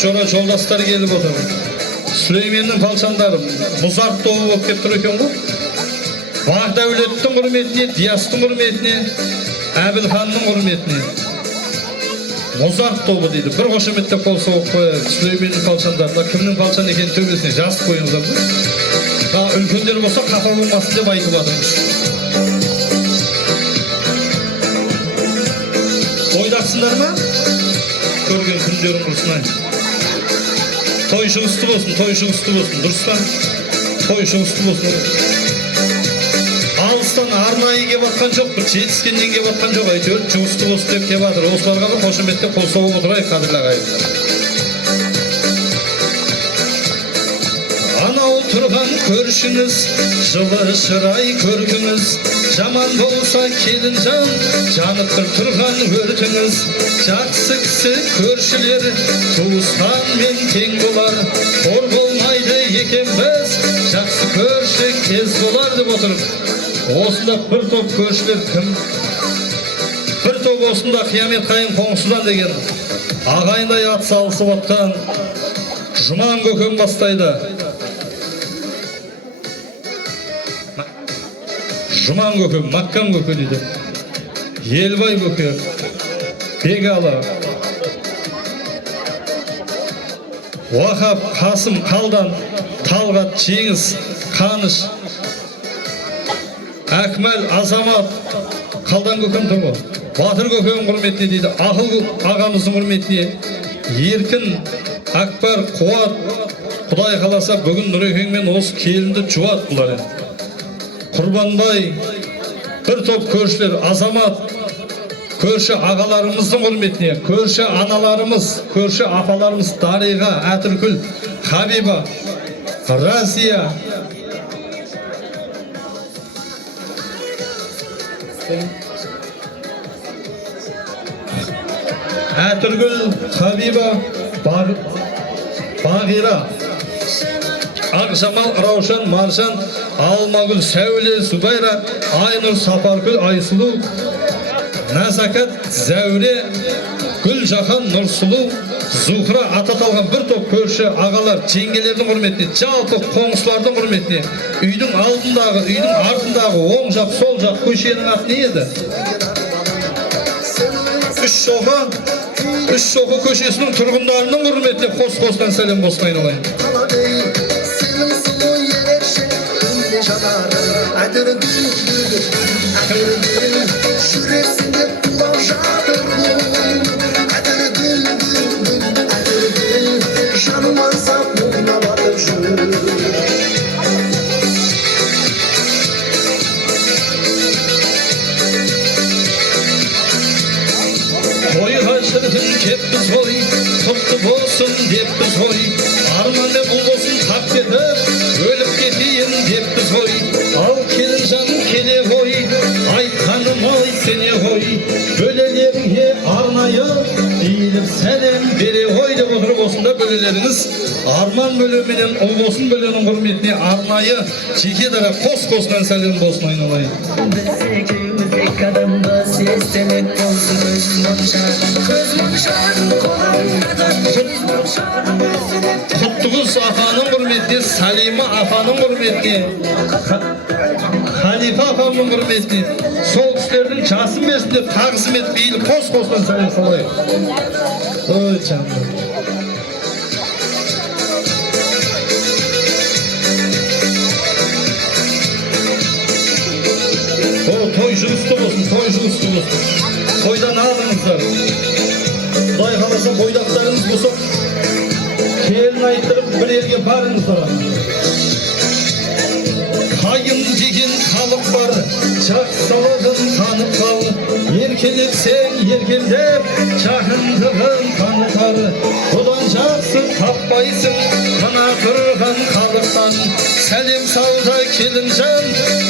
жора жолдастар келіп отыр. Сүлейменнің палшандары Мұзарт тобы болып кеп тұр екен ғой. Бағдәулеттің құрметіне, Диястың құрметіне, Әбілханның құрметіне. Мұзарт тобы дейді. Бір қошеметте қол соғып қойып, Сүлейменнің палшандарына кімнің палшан екенін төбесіне жазып қойыңыздар. Үлкендер болса қапа болмасын деп айтып жатырмыз. Ойдақсыңдар ма? Көрген күндерің құрсын. Той шығысты болсын, дұрыс па? Той шығысты болсын. Жуыстан арнайы кеп атқан жоқ, бір жетіскеннен кеп атқан жоқ, әйтеуір жуысты осы деп кеп атыр. Осыларға бір қошеметтеп қол соғып отырайық, қадірлі ағайын. Анау тұрған көршіңіз, жылы шырай көркіңіз, жаман болса келінжан, жанып тұрған өртіңіз. Жақсы кісі көршілер, туысқанмен тең болар, қор болмайды екенбіз, жақсы көрші кез болар деп отырып. Осында бір топ көршілер кім? Бір топ осында қиямет қайын қоңсыдан деген ағайындай ат салысып отқан Жұман көкем бастайды. Жұман көкем, Маккам көке дейді. Елбай көке, Бегалы, Уақап, Қасым, Қалдан, Талғат, Жеңіс, Қаныш, Әкмәл, Азамат, Қалдан көкем тұрғы. Батыр көкем құрметіне дейді. Ақыл ағамыздың құрметіне. Еркін, Акбар, Қуат, Құдай қаласа бүгін Нұрекеңмен осы келінді жуат бұлар. Құрбанбай, бір топ көршілер, Азамат, көрші ағаларымыздың құрметіне, көрші аналарымыз, көрші апаларымыз Дариға, Әтіркүл, Хабиба, Разия, Әтіргүл, Хабиба, Бағира, Ақжамал, Раушан, Маржан, Алмагүл, Сәуле, Зубайра, Айнұр, Сапаркүл, Айсұлу, Назакат, Зәуре, Гүл Жахан, Нұрсұлу, Зухра, ататалған бір топ көрші ағалар, жеңгелердің құрметіне, жалпы қоңсылардың құрметіне, үйдің алдындағы, үйдің артындағы, оң жақ, сол жақ көшенің аты не еді? Үш шоқы көшесінің тұрғындарының құрметіне қос-қосынан сәлем болсын айналайын. Кеппіз ғой, құтты болсын деппіз ғой, арманы бұл болсын тап кетіп, өліп кетейін деппіз ғой. Ал келінжан келе ғой, айтқаным ой сене ғой, бөлелеріңе арнайы иіліп сәлем бере ғой деп отырып осында бөлелеріңіз арман бөлеменен ұлбосын бөленің құрметіне арнайы жеке дара қос-қосынан сәлем болсын айналайын. Құттығыз атаның құрметіне, Салима атаның құрметіне, Халифа апамның құрметіне, сол кісілердің жасын берсін деп тағзым етпейді, қос-қосынан сәлем салайық. Ой, жаным. Той жұмысты болсын, той жұмысты болсын. Тойдан алыңыздар. Құдай қаласа бойдақтарыңыз болса, келін айттырып бір елге барыңыздар. Қайын деген халық бар, жақсылығын танып қал. Еркелексең, еркелдеп, жақындығын танытар. Одан жақсы таппайсың, мына тұрған халықтан. Сәлем салда келінжан,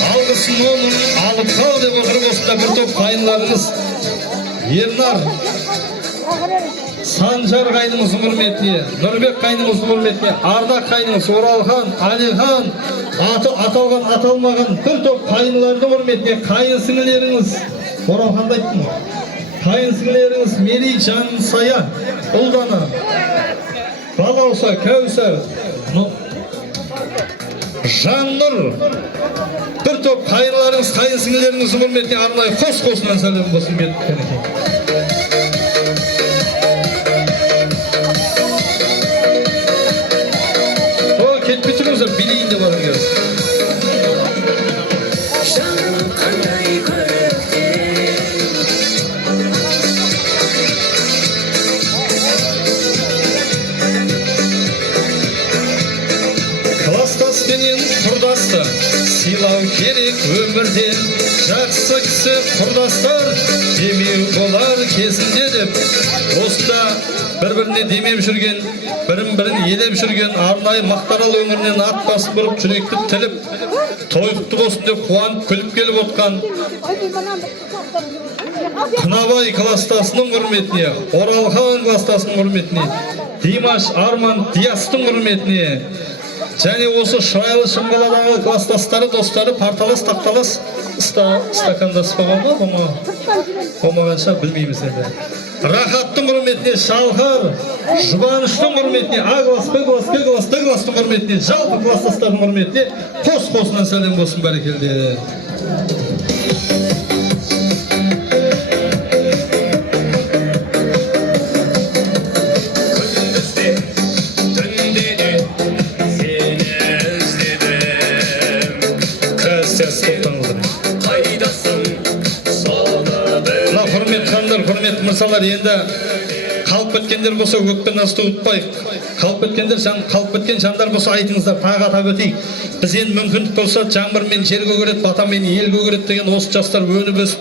алғысын оның алып қал деп отырып осында бір топ қайынларыңыз. Ернар, Санжар қайнымыздың құрметіне, Нұрбек қайнымыздың құрметіне, Ардақ қайнымыз, Оралхан, Алихан, аталған, аталмаған бір топ қайнылардың құрметіне, қайын сіңілеріңіз, Оралханды айттым, қайын сіңілеріңіз Мери, Жансая, Ұлдана, Балауса, Кәусар, Жаннұр, бір топ қайынларыңыз, қайын сіңілеріңіздің құрметіне арнайы қос-қосынан сәлем болсын беріп кәнекей. Кетпей тұрыңыздар, билейін деп алып келіңіз. Жаным қандай көрікті, класстас пенен құрдасты, сыйла ойлау керек өмірде, жақсы кісі құрдастар демеу болар кезінде деп. Осында бір-біріне демеп жүрген, бірін-бірін елеп жүрген арнайы Мақтаарал өңірінен ат басып бұрып, жүректі тіліп, тойықты болсын деп қуанып күліп келіп отқан Қынабай кластасының құрметіне, Оралхан кластасының құрметіне, Димаш Арман Диястың құрметіне, және осы шырайлы Шымқаладағы кластастары, достары, парталас, тақталас, стакандас болған ба? Болмағанша білмейміз енді. Рахаттың құрметіне, Шалқар, Жұбаныштың құрметіне, А класс, Б класс, Г класс, Д класстың құрметіне, жалпы кластастардың құрметіне қос-қосынан сәлем болсын, бәрекелді. Құрметті мырзалар, енді қалып кеткендер болса өкпе насты ұтпайық. Қалып кеткен жандар болса айтыңыздар, тағы атап өтейік. Біз енді мүмкіндік болса жаңбырмен жер көгереді, батамен ел көгереді деген осы жастар өніп өсіп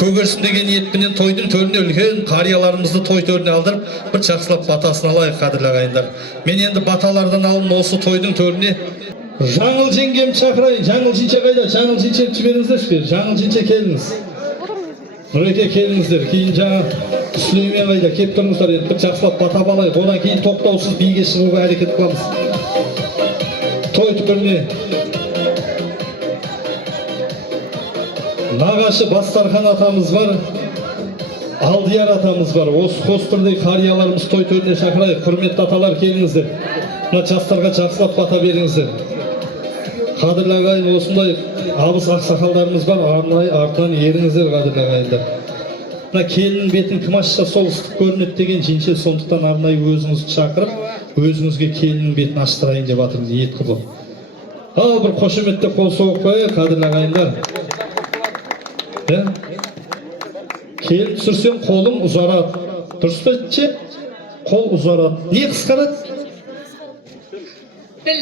көгерсін деген ниетпенен тойдың төріне үлкен қарияларымызды той төріне алдырып, бір жақсылап батасын алайық, қадірлі ағайындар. Мен енді баталардан алын осы тойдың төріне Жаңыл жеңгем шақырайын. Жаңыл жинче қайда? Жаңыл жинче жіберіңіздерші. Жаңыл жинче келіңіз. Нұреке келіңіздер. Кейін жаңа Сүлеймен қайда? Кеп тұрыңыздар. Енді бір жақсылап батап алайық. Одан кейін тоқтаусыз биге шығуға әрекет қыламыз. Той түбіріне нағашы Бастархан атамыз бар, Алдияр атамыз бар. Осы қос бірдей қарияларымыз той төріне шақырайық. Құрметті аталар, келіңіздер. Мына жастарға жақсылап бата беріңіздер. Қадірлі ағайын, осындай абыз ақсақалдарымыз бар, арнайы артынан еріңіздер, қадірлі ағайындар. Мына келіннің бетін кім ашса сол ыстық көрінеді деген жинше, сондықтан арнайы өзіңізді шақырып, өзіңізге келіннің бетін аштырайын деп жатырмыз, ниет қылып. Ал бір қошеметте қол соғып қояйық, қадірлі ағайындар. Келін түсірсең қолың ұзарады. Дұрыс па ше? Қол ұзарады. Не қысқарады? Біл.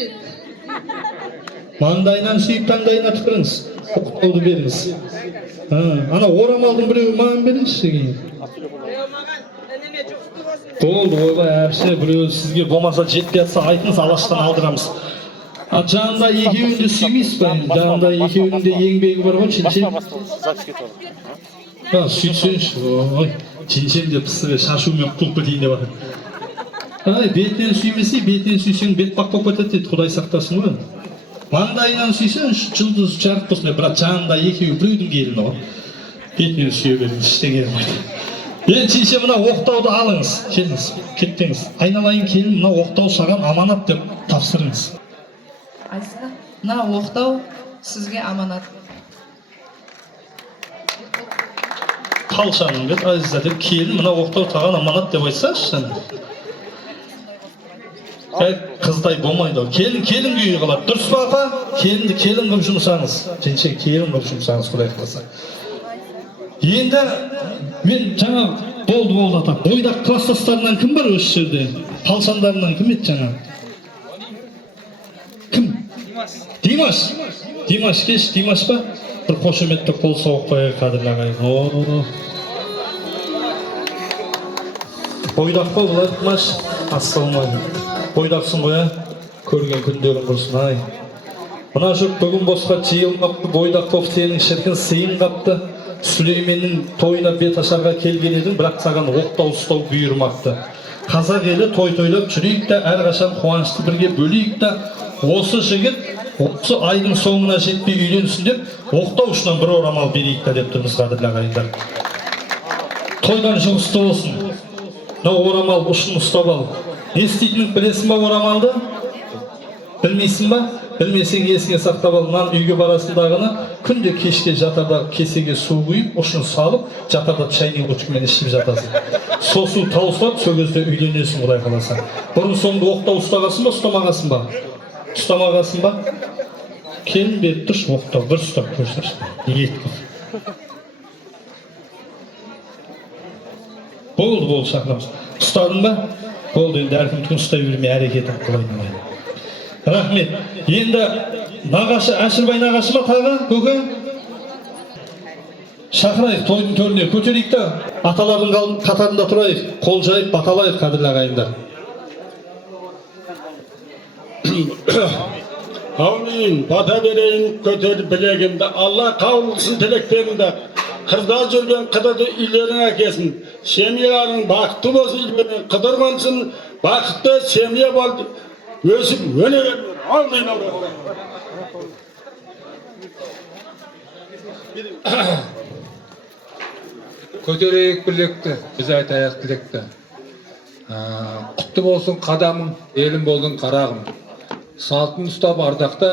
Маңдайынан сүйіп таңдайына түкіріңіз. Құттықтауды беріңіз. Ана орамалдың біреуі маған беріңізші кейін. Болды, ойбай әбіше, біреуі сізге болмаса жетпей жатса айтыңыз, алаштан алдырамыз. Жанында екеуінде сүймейсіз ба? Жанында екеуінде еңбегі бар ғой, Чинчен? Сөйтсеңші, ой, Чинчен деп сізге шашумен құтылып кетейін деп жатыр. Бетінен сүймесе, бетінен сүйсең бет бақ болып кетеді дейді, Құдай сақтасын ғой. Маңдайынан сүйсең, жұлдыз жарық болсын, бірақ жанында екеуі біреудің келіні ғой. Бетінен сүйе беріңіз, іштеңе қойды. Енді Чинчен, мына оқтауды алыңыз, келіңіз, кеттіңіз. Айналайын келін, мына оқтау саған аманат деп тапсырыңыз. Айсыға, мына оқтау сізге аманат. Қалшаның бет, Айза деп, келін, мына оқтау таған аманат деп айтсашы. Қыздай болмайды. Келін күйі қалады. Дұрыс па апа? Келінді келін қып жұмсаңыз. Женше келін қып жұмсаңыз, Құдай қаласа. Енді мен жаңа болды ата. Бойдақ кластастарынан кім бар осы жерде? Қалшандарынан кім еді жаңа? Кім? Димаш. Димаш кеш, Димаш па? Бір қошеметті қол соғып қойайық, қадірлі ағайын. Бойдақ па бұлар, Димаш? Ассалаумағалейкум. Бойдақсың ғой, көрген күндерің құрсын, ай. Мына жұрт бүгін босқа жиылып қапты, бойдақ боп сенің шіркін сыйын қапты. Сүлейменнің тойына бет ашарға келген едің, бірақ саған оқтау ұстау бұйырмақты. Қазақ елі той тойлап жүрейік та, әрқашан қуанышты бірге бөлейік та, осы жігіт осы айдың соңына жетпей үйленсін деп, оқтау ұшынан бір орамал берейік та деп тұрмыз, қадірлі ағайындар. Тойдан жұғысты болсын. Мына орамал ұшын ұстап ал. Не істейтінін білесің ба орамалды? Білмейсің ба? Білмесең есіңе сақтап ал. Нан үйге барасындағыны күнде кешке жатарда кесеге су құйып, ұшын салып, жатарда чайник ручкамен ішіп жатасың. Сол су таусылып, сол кезде үйленесің, Құдай қаласа. Бұрын соңды оқтау ұстағасын ба, ұстамағасын ба? Ұстамағасын ба? Келін беріп тұршы, оқтау бір ұстап көрсінші. Ниет қып. Болды шақырамыз. Ұстадың ба? Болды, енді әркім түн ұстай бермей әрекетін қылайын. Рахмет. Енді Нағашы, Әшірбай нағашы ма тағы, көке? Шақырайық, тойдың төріне көтерейік та, аталардың қатарында тұрайық, қол жайып баталайық, қадірлі ағайындар. Amin. Bata vereyim kötü bilegimde. Allah kavulsun dileklerinde. Kızda жүрген kıdıdı ilerine kesin. Şemiyanın baktı olsun ilerine kıdırmansın. Baktı şemiye baldı. Ösüp öne vermiyor. Aldığına bırak. Көтерейік білекті, біз айтайық тілекті. Құтты болсын қадамым, елім болдың қарағым. Салтын ұстап ардақта,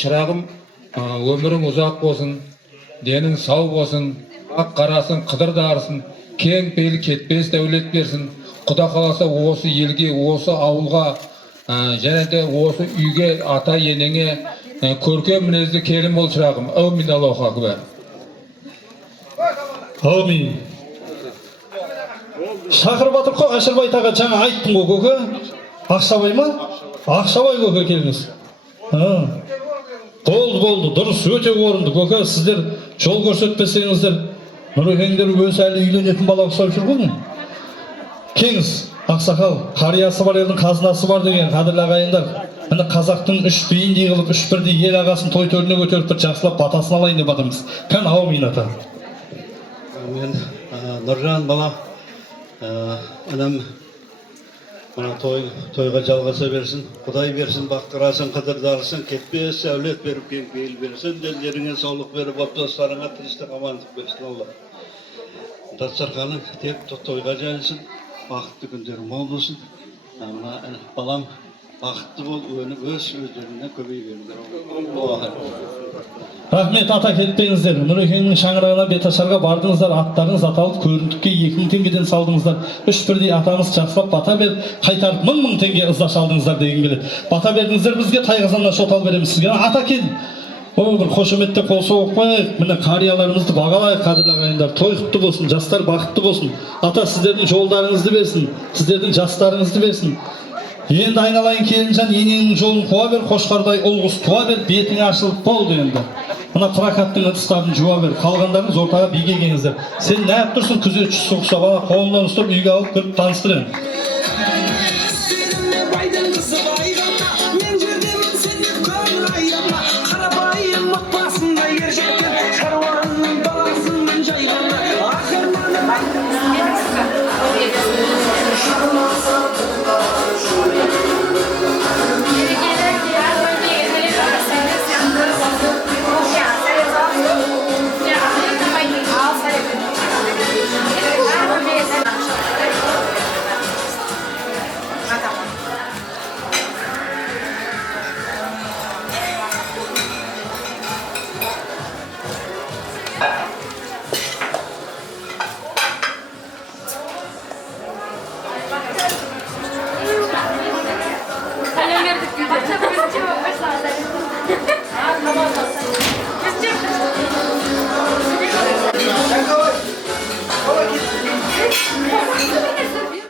шырағым, өмірің ұзақ болсын, денің сау болсын, ақ қарасын, қыдырды арсын, кең пейіл кетпес дәулет берсін. Құда қаласа осы елге, осы ауылға, және де осы үйге, ата енеңе көркем мінезді келін бол шырағым. Әумин Аллаху акбар. Әумин. Шақырып атыр қой, Әшірбай таға жаңа айттың ғой көке. Ақшабай ма? Ақшабай көке келіңіз. Болды, дұрыс, өте орынды көке. Сіздер жол көрсетпесеңіздер, нұрекеңдер өзі әлі үйленетін бала ұқсап жүр ғой. Кеңіз, ақсақал, қариясы бар елдің қазынасы бар деген қадірлі ағайындар. Міне қазақтың үш бейіндей қылып, үш бірдей ел ағасын той төріне көтеріп бір жақсылап батасын алайын деп атамыз. Кән әумин ата. Мен Нұржан бала, інім тойға жалғаса берсін, Құдай берсін, бақтырасын, қыдырдарсын, кетпес, сәулет беріп, кең пейіл берсін, денлеріңе саулық беріп, достарыңа тыныштық, амандық берсін Алла. Дастарханың тек тойға жайылсын, бақытты күндерің мол болсын. Балам бақытты бол, өніп өздеріне көбей беріңдер. Рахмет, ата кетпеңіздер. Нұрекеңнің шаңырағына беташарға бардыңыздар, аттарыңыз аталып, көрімдікке 2000 теңгеден салдыңыздар. Үш бірдей атамыз жақсылап бата беріп, қайтарып 1000 теңге ыздаш алдыңыздар деген келеді. Бата бердіңіздер, бізге тайғазаннан шотал береміз сізге. Ата кел. Бір қошеметте қол соғып қойып, міне қарияларымызды бағалайық, қадірлі ағайындар. Той құтты болсын, жастар бақытты болсын. Ата сіздердің жолдарыңызды берсін, сіздердің жастарыңызды берсін. Енді айналайын келінжан, енеңнің жолын қуа бер, қошқардай ұлғыз туа бер, бетің ашылып болды енді. Мына прокаттың ыдыстарын жуа бер, қалғандарыңыз ортаға биге келіңіздер. Сен не тұрсың, күзетші соқса бала қолынан ұстап үйге алып кіріп таныстырын.